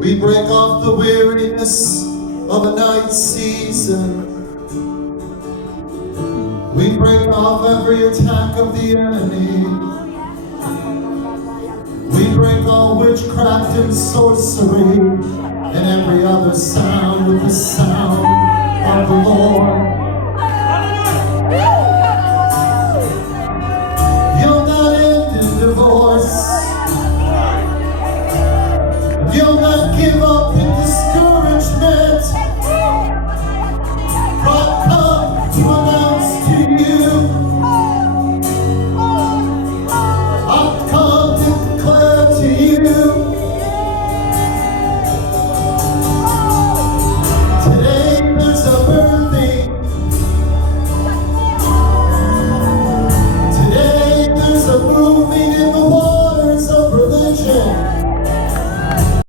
We break off the weariness of a night season. We break off every attack of the enemy. We break all witchcraft and sorcery and every other sound with the sound of the Lord. You'll not end in divorce. You'll not give up in discouragement. I've come to announce to you. I've come to declare to you. Today there's a birthing. Today there's a moving in the waters of religion.